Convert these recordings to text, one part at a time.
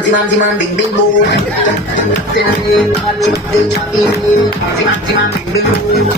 Ziman ziman bing bing boom. Ziman ziman bing bing boom.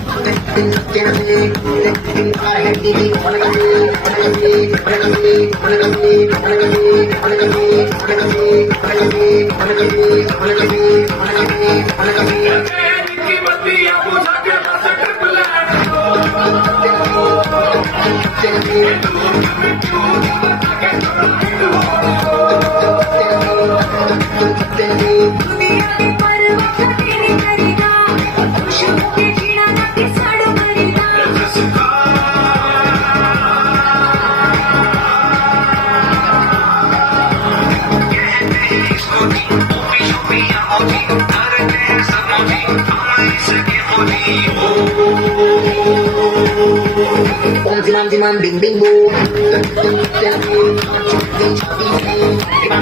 Ziman ziman bing bing boom.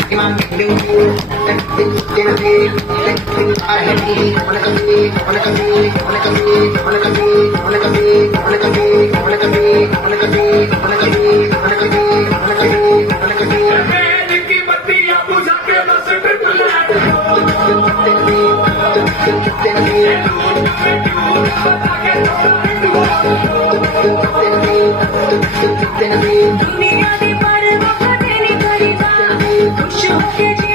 Ziman bing bing boom. दुनिया दी परवाह नहीं करीदा खुश होके